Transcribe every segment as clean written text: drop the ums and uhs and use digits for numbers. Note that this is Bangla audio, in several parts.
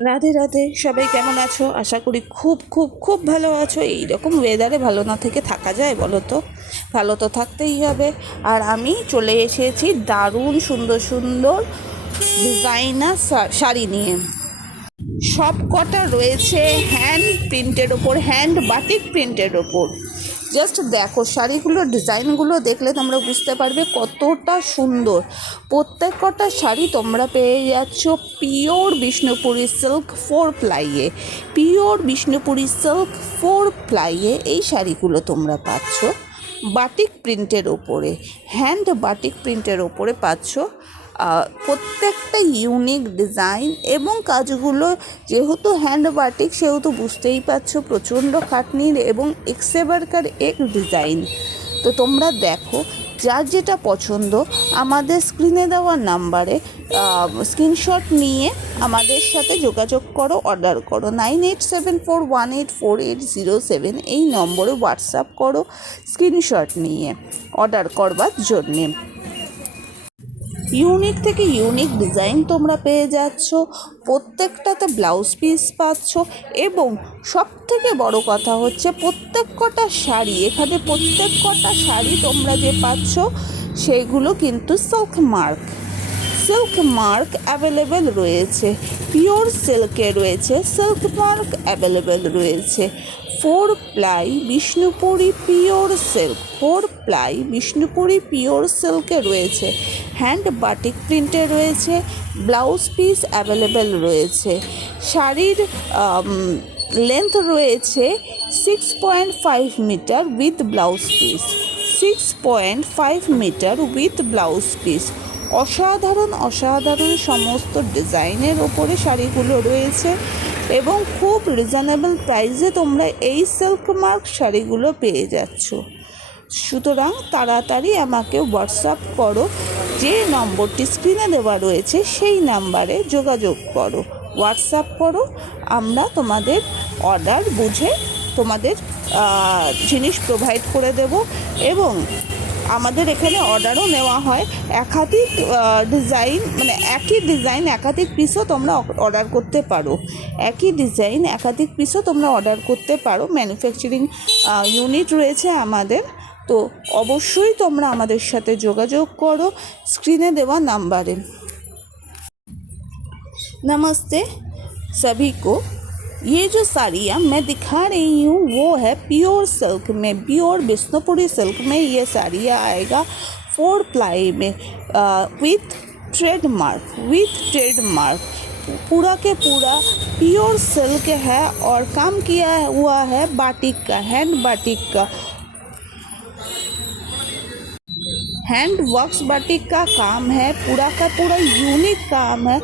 রাধে রাধে, সবাই কেমন আছো? আশা করি খুব খুব খুব ভালো আছো। এইরকম ওয়েদারে ভালো না থেকে থাকা যায় বলো তো? ভালো তো থাকতেই হবে। আর আমি চলে এসেছি দারুণ সুন্দর সুন্দর ডিজাইনার শাড়ি নিয়ে। সব কটা রয়েছে হ্যান্ড প্রিন্টের ওপর, হ্যান্ড বাটিক প্রিন্টের ওপর। জাস্ট দেখো শাড়িগুলোর ডিজাইনগুলো দেখলে তোমরা বুঝতে পারবে কতটা সুন্দর। প্রত্যেক কটা শাড়ি তোমরা পেয়ে যাচ্ছ পিওর বিষ্ণুপুরি সিল্ক 4 প্লাইয়ে। পিওর বিষ্ণুপুরি সিল্ক 4 প্লাইয়ে এই শাড়িগুলো তোমরা পাচ্ছ বাটিক প্রিন্টের ওপরে, হ্যান্ড বাটিক প্রিন্টের ওপরে পাচ্ছ। প্রত্যেকটা ইউনিক ডিজাইন এবং কাজগুলো যেহেতু হ্যান্ড বাটিক সেহেতু বুঝতেই পারছো প্রচণ্ড খাটনির এবং এক্সেবারকার এক ডিজাইন। তো তোমরা দেখো যার যেটা পছন্দ আমাদের স্ক্রিনে দেওয়া নাম্বারে স্ক্রিনশট নিয়ে আমাদের সাথে যোগাযোগ করো, অর্ডার করো। 9874184807 এই নম্বরে হোয়াটসঅ্যাপ করো স্ক্রিনশট নিয়ে অর্ডার করবার জন্যে। ইউনিক থেকে ইউনিক ডিজাইন তোমরা পেয়ে যাচ্ছ, প্রত্যেকটাতে ব্লাউজ পিস পাচ্ছ এবং সব থেকে বড় কথা হচ্ছে প্রত্যেক কটা শাড়ি, এখানে প্রত্যেক কটা শাড়ি তোমরা যে পাচ্ছ সেগুলো কিন্তু সিল্ক মার্ক অ্যাভেলেবেল রয়েছে, পিওর সিল্কে রয়েছে, সিল্ক মার্ক অ্যাভেলেবেল রয়েছে। 4 ply Bishnupuri pure silk, 4 ply Bishnupuri pure সিল্কে রয়েছে, হ্যান্ড বাটিক প্রিন্টে রয়েছে, ব্লাউজ পিস অ্যাভেলেবেল রয়েছে। শাড়ির লেন্থ রয়েছে 6.5 metre with blouse piece, 6.5 metre with blouse piece. অসাধারণ অসাধারণ সমস্ত ডিজাইনের ওপরে শাড়িগুলো রয়েছে এবং খুব রিজনেবল প্রাইসে তোমরা এই সিল্ক মার্ক শাড়িগুলো পেয়ে যাচ্ছ। সুতরাং তাড়াতাড়ি আমাকে হোয়াটসঅ্যাপ করো, যে নম্বরটি স্ক্রিনে দেওয়া রয়েছে সেই নাম্বারে যোগাযোগ করো, হোয়াটসঅ্যাপ করো। আমরা তোমাদের অর্ডার বুঝে তোমাদের জিনিস প্রোভাইড করে দেব এবং আমাদের এখানে অর্ডারও নেওয়া হয়। একাধিক ডিজাইন মানে একই ডিজাইন একাধিক পিসও তোমরা অর্ডার করতে পারো, একই ডিজাইন একাধিক পিসও তোমরা অর্ডার করতে পারো। ম্যানুফ্যাকচারিং ইউনিট রয়েছে আমাদের। তো অবশ্যই তোমরা আমাদের সাথে যোগাযোগ করো স্ক্রিনে देवा नंबर। नमस्ते सभी को। ये जो साड़ियाँ मैं दिखा रही हूँ वो है प्योर सिल्क में, प्योर बिष्णुपुरी सिल्क में ये साड़ियाँ आएगा 4 प्लाई में विथ ट्रेडमार्क पूरा के पूरा प्योर सिल्क है और काम किया हुआ है बाटिक का, हैंड बाटिक का, हैंड वर्क्स बाटिक का काम है, पूरा का पूरा यूनिक काम है।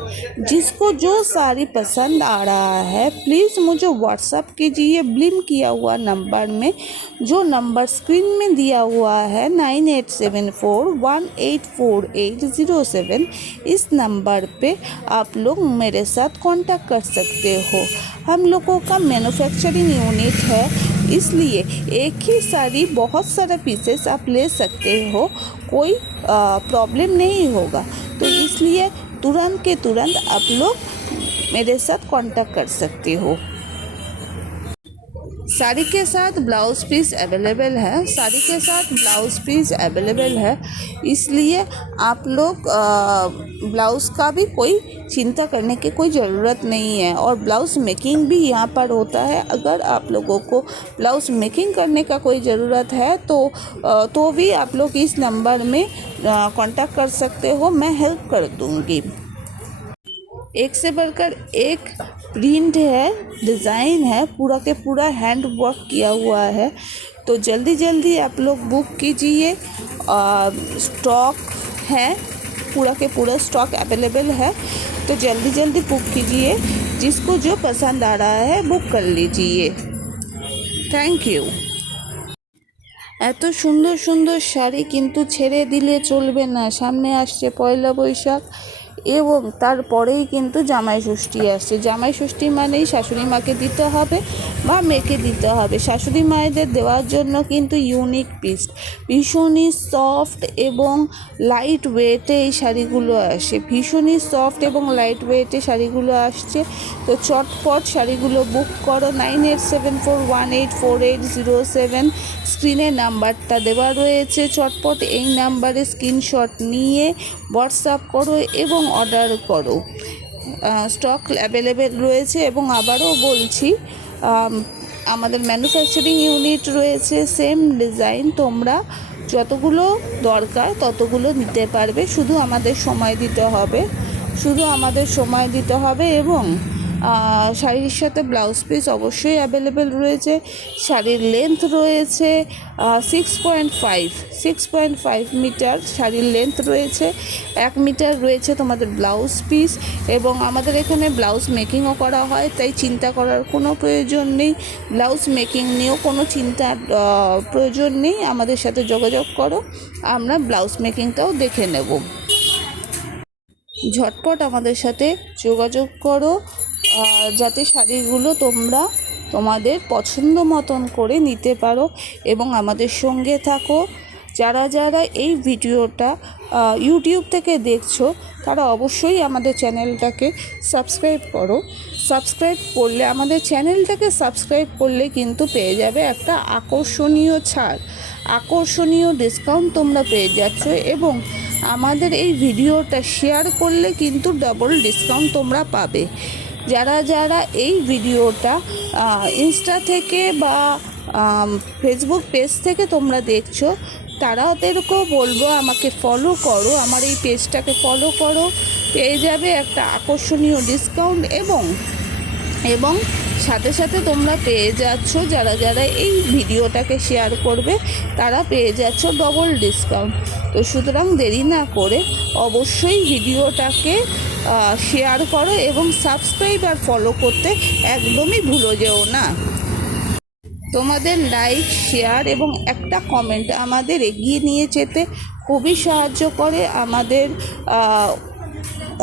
जिसको जो साड़ी पसंद आ रहा है प्लीज़ मुझे व्हाट्सअप कीजिए ब्लिम किया हुआ नंबर में, जो नंबर स्क्रीन में दिया हुआ है 9874184807। इस नंबर पे आप लोग मेरे साथ कांटेक्ट कर सकते हो। हम लोगों का मैन्युफैक्चरिंग यूनिट है, इसलिए एक ही साड़ी बहुत सारे पीसेस आप ले सकते हो, कोई प्रॉब्लम नहीं होगा। तो इसलिए तुरंत के तुरंत आप लोग मेरे साथ कांटेक्ट कर सकते हो। साड़ी के साथ ब्लाउज पीस अवेलेबल है, साड़ी के साथ ब्लाउज पीस अवेलेबल है, इसलिए आप लोग ब्लाउज़ का भी कोई चिंता करने की कोई ज़रूरत नहीं है। और ब्लाउज़ मेकिंग भी यहाँ पर होता है। अगर आप लोगों को ब्लाउज़ मेकिंग करने का कोई ज़रूरत है तो भी आप लोग इस नंबर में कांटेक्ट कर सकते हो, मैं हेल्प कर दूँगी। एक से बढ़कर एक प्रिंट है, डिज़ाइन है, पूरा के पूरा हैंड वर्क किया हुआ है। तो जल्दी जल्दी आप लोग बुक कीजिए, स्टॉक है, पूरा के पूरा स्टॉक अवेलेबल है। तो जल्दी जल्दी बुक कीजिए, जिसको जो पसंद आ रहा है बुक कर लीजिए। Thank you. এত সুন্দর সুন্দর শাড়ি কিন্তু ছেড়ে দিলে চলবে না। সামনে আসছে পয়লা বৈশাখ, এবং তারপরেই কিন্তু জামাই ষষ্ঠী আসছে। জামাই ষষ্ঠী মানেই শাশুড়ি মাকে দিতে হবে বা মেয়েকে দিতে হবে। শাশুড়ি মায়েদের দেওয়ার জন্য কিন্তু ইউনিক পিস, ভীষণই সফট এবং লাইট ওয়েটে এই শাড়িগুলো আসে, ভীষণই সফট এবং লাইট ওয়েটে শাড়িগুলো আসছে। তো চটপট শাড়িগুলো বুক করো। 9874184807 স্ক্রিনে নাম্বারটা দেওয়া রয়েছে। চটপট এই নাম্বারে স্ক্রিনশট নিয়ে হোয়াটসঅ্যাপ করো এবং অর্ডার করো। স্টক অ্যাভেলেবেল রয়েছে এবং আবারও বলছি, আমাদের ম্যানুফ্যাকচারিং ইউনিট রয়েছে। সেম ডিজাইন তোমরা যতগুলো দরকার ততগুলো নিতে পারবে, শুধু আমাদের সময় দিতে হবে এবং শাড়ির সাথে ব্লাউজ পিস অবশ্যই অ্যাভেলেবেল রয়েছে। শাড়ির লেন্থ রয়েছে 6.5 মিটার শাড়ির লেন্থ রয়েছে, 1 মিটার রয়েছে তোমাদের ব্লাউজ পিস এবং আমাদের এখানে ব্লাউজ মেকিংও করা হয়, তাই চিন্তা করার কোনো প্রয়োজন নেই। ব্লাউজ মেকিং নিয়েও কোনো চিন্তার প্রয়োজন নেই। আমাদের সাথে যোগাযোগ করো, আমরা ব্লাউজ মেকিংটাও দেখে নেব। ঝটপট আমাদের সাথে যোগাযোগ করো যাতে শাড়িগুলো তোমরা তোমাদের পছন্দ মতন করে নিতে পারো এবং আমাদের সঙ্গে থাকো। যারা যারা এই ভিডিওটা ইউটিউব থেকে দেখছো তারা অবশ্যই আমাদের চ্যানেলটাকে সাবস্ক্রাইব করো। আমাদের চ্যানেলটাকে সাবস্ক্রাইব করলে কিন্তু পেয়ে যাবে একটা আকর্ষণীয় ছাড়, আকর্ষণীয় ডিসকাউন্ট তোমরা পেয়ে যাচ্ছ এবং আমাদের এই ভিডিওটা শেয়ার করলে কিন্তু ডাবল ডিসকাউন্ট তোমরা পাবে। যারা যারা এই ভিডিওটা ইনস্টা থেকে বা ফেসবুক পেজ থেকে তোমরা দেখছো তাদেরকেও বলবো আমাকে ফলো করো, আমার এই পেজটাকে ফলো করো, পেয়ে যাবে একটা আকর্ষণীয় ডিসকাউন্ট এবং সাথে সাথে তোমরা পেয়ে যাচ্ছ, যারা যারা এই ভিডিওটাকে শেয়ার করবে তারা পেয়ে যাচ্ছ ডবল ডিসকাউন্ট। তো সুতরাং দেরি না করে অবশ্যই ভিডিওটাকে শেয়ার করো এবং সাবস্ক্রাইব আর ফলো করতে একদমই ভুলে যেও না। তোমাদের লাইক, শেয়ার এবং একটা কমেন্ট আমাদের এগিয়ে নিয়ে যেতে খুবই সাহায্য করে, আমাদের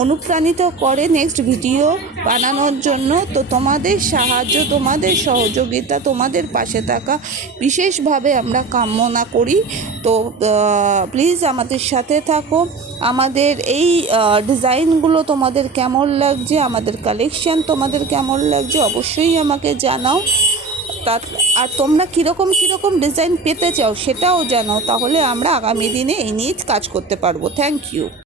অনুপ্রাণিত করে নেক্সট ভিডিও বানানোর জন্য। তো তোমাদের সাহায্য, তোমাদের সহযোগিতা, তোমাদের পাশে থাকা বিশেষভাবে আমরা কামনা করি। তো প্লিজ আমাদের সাথে থাকো। আমাদের এই ডিজাইনগুলো তোমাদের কেমন লাগছে, আমাদের কালেকশান তোমাদের কেমন লাগছে অবশ্যই আমাকে জানাও। আর তোমরা কীরকম ডিজাইন পেতে চাও সেটাও জানাও, তাহলে আমরা আগামী দিনে এই নিয়ে কাজ করতে পারবো। Thank you.